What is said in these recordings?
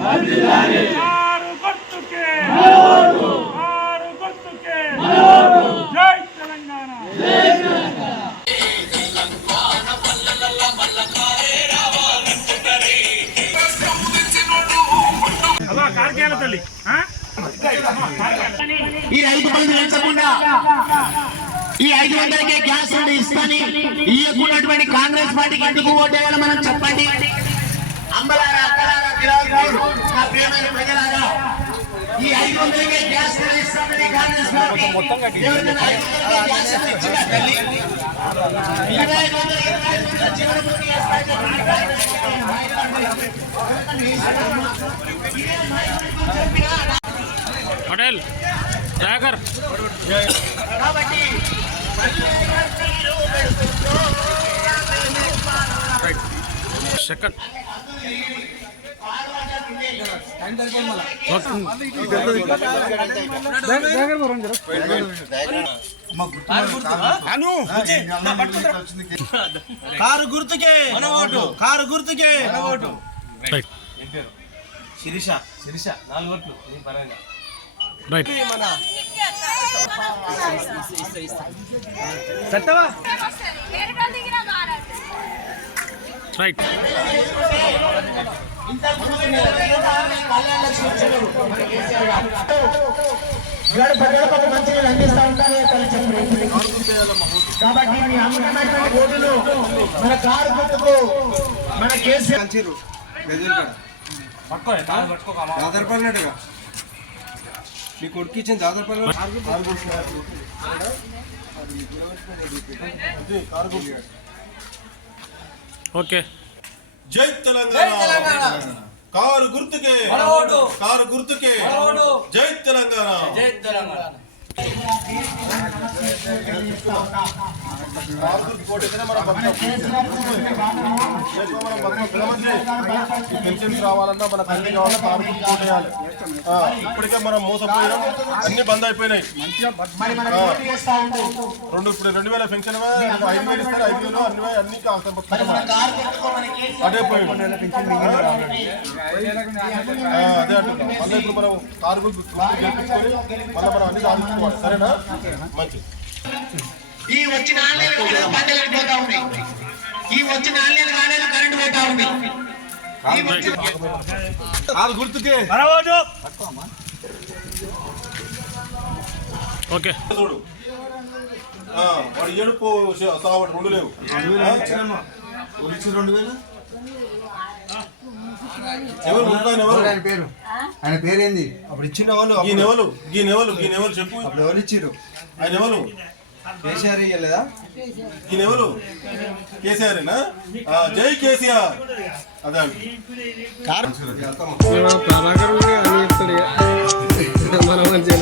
అందరికీ ఆరు గుర్తుకే. ఆరు గుర్తుకే. జై తెలంగాణ. ఈ రైతు పనులు నేర్చకుండా. ఈ ఐదు వందలకే గ్యాస్ ఉండి ఇస్తాని ఇయ్యకున్నటువంటి కాంగ్రెస్ పార్టీకి ఎందుకు ఓటేయాలో మనం చెప్పండి అంబలారా అక్కలారా గిరాకులు, నా ప్రియమైన ప్రజలారా ఈ ఐదు వందలకే గ్యాస్ ఉండి ఇస్తామని కాంగ్రెస్ పార్టీ ఎవరికైనా ఐదు వందలకే గ్యాస్ ఉండి ఇచ్చిందా తల్లి? ఇరవై ఐదు వందలు, ఇరవై ఐదు వందలు చివరి పూర్తి చేస్తామని చెప్పి కాంగ్రెస్ పార్టీ పటేల్ దయాకర్ కాబట్టి సెకండ్. కారు గుర్తుకే. ఓటు కారు గుర్తుకే. ఓటు శిరీష. శిరీష. నాలుగు ఓట్లు. రైట్. మన రైట్ గడప గడపకు మంచిగా అందిస్తూ ఉంటారు. కాబట్టి మీ అమూల్యమైనటువంటి ఓటును మన కారు గుర్తుకు మన కేసీఆర్ బెదిరికాడ ఆధారపడినట్టుగా మీ కొడుకు ఇచ్చింది ఆధారపడిన ఓకే జై తెలంగాణ కారు గుర్తుకే కారు గుర్తుకే జై తెలంగాణ కారు గుర్తు మన మనం పెన్షన్స్ రావాలన్నా మనకు అన్ని కావాలన్నా గుర్తు కోటేయాలి ఇప్పటికే మనం మోసపోయినాం. అన్ని బంద్ అయిపోయినాయి. మనం రెండు ఇప్పుడు రెండు వేల పెన్షన్ ఐదు వేలు ఇస్తారు ఐదు వేలు అన్ని అన్ని మన అదే అదే అంటున్నా. మళ్ళీ ఇప్పుడు మనం కారు గెలిపించుకొని మళ్ళీ మనం అన్ని సరేనా? మంచిది. ఈ వచ్చిన ఆన్లైన్ పంటలకు పోతా ఉన్నాయి. ఈ వచ్చిన ఆన్లైన్ ఆన్లైన్ కరెంట్ పోతా ఉంది. గుర్తుకే. ఓకే. చూడు. వాడు ఏడుపు రెండు లేవు. రెండు వేలు ఎవరు? ఎవరు? ఆయన పేరు? ఆయన పేరేంది? అప్పుడు ఇచ్చిన వాళ్ళు ఈ నెవలు ఈ నెవలు ఈ నెవలు చెప్పు. అప్పుడు ఎవరు ఇచ్చిర్రు? ఆయన ఎవరు? కేసీఆర్ ఇయ్యలేదా? ఈ నెవలు కేసీఆర్నా జై కేసీఆర్. అదే అండి. జై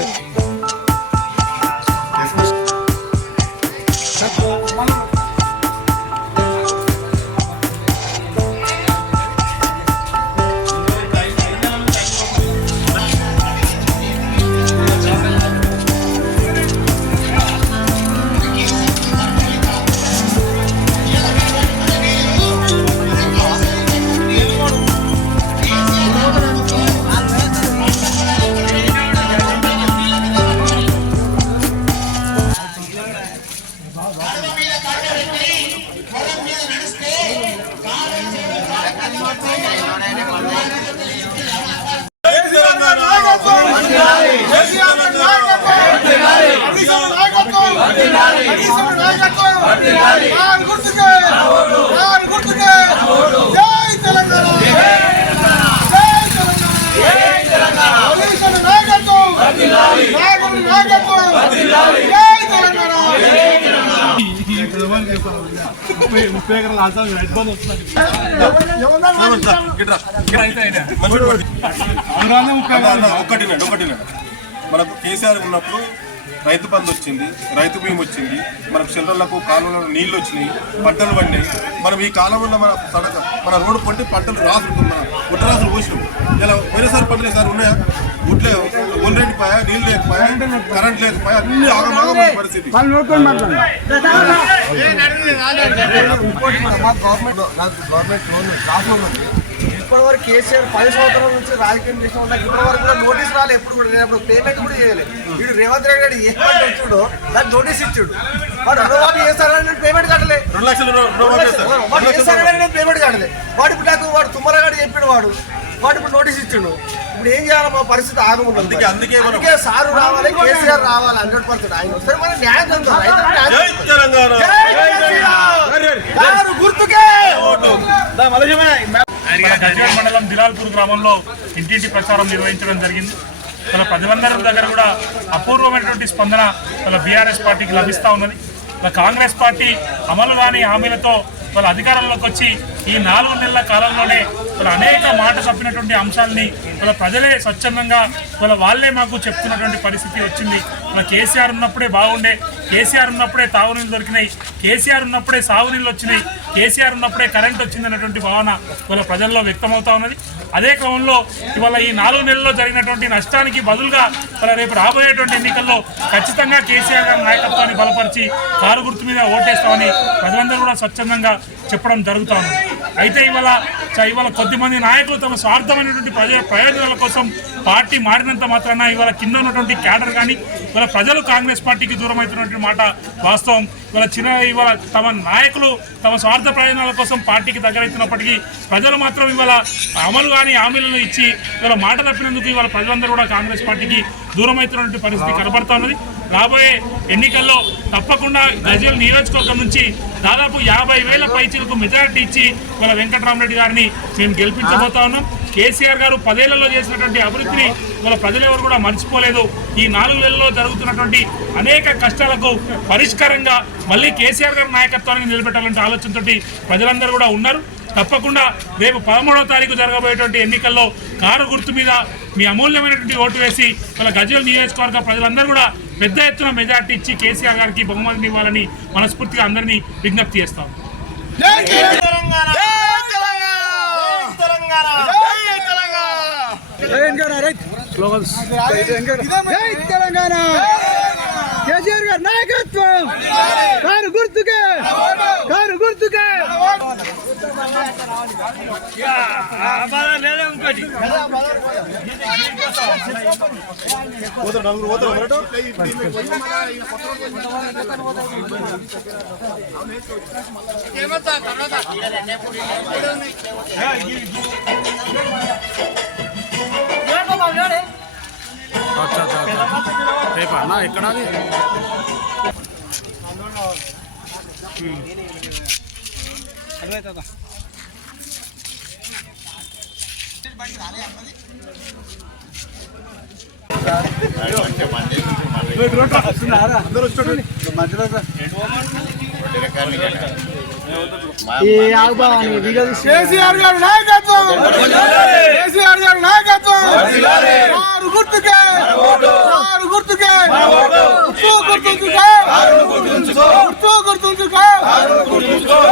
ఇట్రా ఒకటి ఒకటి మనకు కేసీఆర్ ఉన్నప్పుడు రైతు బంధు వచ్చింది రైతు బీమ్ వచ్చింది మనకు చిల్లర్లకు కాలువలకు నీళ్ళు వచ్చినాయి పంటలు పండినాయి. మనం ఈ కాలంలో మన సడక మన రోడ్డు పంటి పంటలు రాసు మన ఉట్టరాసులు పోసినాం ఇలా పోయినసారి పంటలు సార్ ఉన్నాయా? గుడ్లే ఒళ్ళు పోయా నీళ్ళు లేకపోయా కరెంట్ లేకపోయా? అన్ని ఆగమాగమైన పరిస్థితి గవర్నమెంట్ లోన్ ఇప్పటివరకు కేసీఆర్ పది సంవత్సరాల నుంచి రాజకీయం చేసిన వాళ్ళకి ఇప్పటివరకు కూడా నోటీస్ రాలేదు ఎప్పుడు కూడా నేను అప్పుడు పేమెంట్ కూడా చేయలేదు వీడు రేవంత్ రెడ్డి గారు ఏమంటే వచ్చాడు దానికి నోటీస్ ఇచ్చాడు. వాడు రుణమాఫీ చేస్తారని పేమెంట్ కట్టలే. రెండు లక్షలు రు- రుణమాఫీ చేస్తారు. వాడు చేస్తారని నేను పేమెంట్ కట్టలే. వాడు ఇప్పుడు నాకు వాడు తుమ్మలగాడు చెప్పాడు వాడు. వాడు ఇప్పుడు నోటీస్ ఇచ్చిండు. ఇప్పుడు ఏం చేయాలి మా పరిస్థితి ఆగముంది అందుకే- అందుకే మనం- అందుకే సారు రావాలి కేసీఆర్ రావాలి హండ్రెడ్ పర్సెంట్. ఆయన వస్తే మన న్యాయం జరుగుతుంది. గుర్తుకే. గజ్వేల్ మండలం దిలాల్పూర్ గ్రామంలో ఇంటింటి ప్రచారం నిర్వహించడం జరిగింది. వాళ్ళ ప్రజలందరి దగ్గర కూడా అపూర్వమైనటువంటి స్పందన వాళ్ళ బీఆర్ఎస్ పార్టీకి లభిస్తూ ఉన్నది. కాంగ్రెస్ పార్టీ అమలు కాని హామీలతో వాళ్ళ అధికారంలోకి వచ్చి ఈ నాలుగు నెలల కాలంలోనే వాళ్ళ అనేక మాట తప్పినటువంటి అంశాలని వాళ్ళ ప్రజలే స్వచ్ఛందంగా వాళ్ళ వాళ్ళే మాకు చెప్తున్నటువంటి పరిస్థితి వచ్చింది. వాళ్ళ కేసీఆర్ ఉన్నప్పుడే బాగుండే కేసీఆర్ ఉన్నప్పుడే తాగునీళ్ళు దొరికినాయి కేసీఆర్ ఉన్నప్పుడే సాగునీళ్ళు వచ్చినాయి కేసీఆర్ ఉన్నప్పుడే కరెంట్ వచ్చింది అన్నటువంటి భావన వాళ్ళ ప్రజల్లో వ్యక్తమవుతా ఉన్నది. అదే క్రమంలో ఇవాళ ఈ నాలుగు నెలల్లో జరిగినటువంటి నష్టానికి బదులుగా వాళ్ళ రేపు రాబోయేటువంటి ఎన్నికల్లో ఖచ్చితంగా కేసీఆర్ గారి నాయకత్వాన్ని బలపరిచి కారు గుర్తు మీద ఓటేస్తామని ప్రజలందరూ కూడా స్వచ్ఛందంగా చెప్పడం జరుగుతా ఉంది అయితే ఇవాళ ఇవాళ కొద్దిమంది నాయకులు తమ స్వార్థమైనటువంటి ప్రజల ప్రయోజనాల కోసం పార్టీ మారినంత మాత్రాన ఇవాళ కింద ఉన్నటువంటి క్యాడర్ కానీ ఇవాళ ప్రజలు కాంగ్రెస్ పార్టీకి దూరం అవుతున్నటువంటి మాట వాస్తవం. ఇవాళ చిన్న ఇవాళ తమ నాయకులు తమ స్వార్థ ప్రయోజనాల కోసం పార్టీకి దగ్గరైతున్నప్పటికీ ప్రజలు మాత్రం ఇవాళ అమలు కాని హామీలను ఇచ్చి ఇవాళ మాట తప్పినందుకు ఇవాళ ప్రజలందరూ కూడా కాంగ్రెస్ పార్టీకి దూరం అవుతున్నటువంటి పరిస్థితి కనబడతా ఉన్నది. రాబోయే ఎన్నికల్లో తప్పకుండా గజల్ నియోజకవర్గం నుంచి దాదాపు యాభై వేల పైచీలకు మెజారిటీ ఇచ్చి ఇవాళ వెంకటరామరెడ్డి గారిని మేము గెలిపించబోతా ఉన్నాం. కేసీఆర్ గారు పదేళ్ళలో చేసినటువంటి అభివృద్ధిని ఇవాళ ప్రజలు ఎవరు కూడా మర్చిపోలేదు ఈ నాలుగు నెలల్లో జరుగుతున్నటువంటి అనేక కష్టాలకు పరిష్కారంగా మళ్ళీ కేసీఆర్ గారి నాయకత్వాన్ని నిలబెట్టాలంటే ఆలోచనతోటి ప్రజలందరూ కూడా ఉన్నారు తప్పకుండా రేపు పదమూడవ తారీఖు జరగబోయేటువంటి ఎన్నికల్లో కారు గుర్తు మీద మీ అమూల్యమైనటువంటి ఓటు వేసి వాళ్ళ గజ్వేల్ నియోజకవర్గ ప్రజలందరూ కూడా పెద్ద ఎత్తున మెజార్టీ ఇచ్చి కేసీఆర్ గారికి బహుమతిని ఇవ్వాలని మనస్ఫూర్తిగా అందరినీ విజ్ఞప్తి చేస్తాం తెలంగాణ కేసీఆర్ గారి నాయకత్వం! కారు గుర్తుకే! కారు గుర్తుకే! రేపా అన్న ఎక్కడ అది కేసీఆర్ గారి నాయకత్వం! కేసీఆర్ గారి నాయకత్వం! కారు గుర్తుకే! కారు గుర్తుకే! గుర్తు గుర్తుంచుకే! గుర్తు గుర్తుంచుకే! జై తెలంగాణ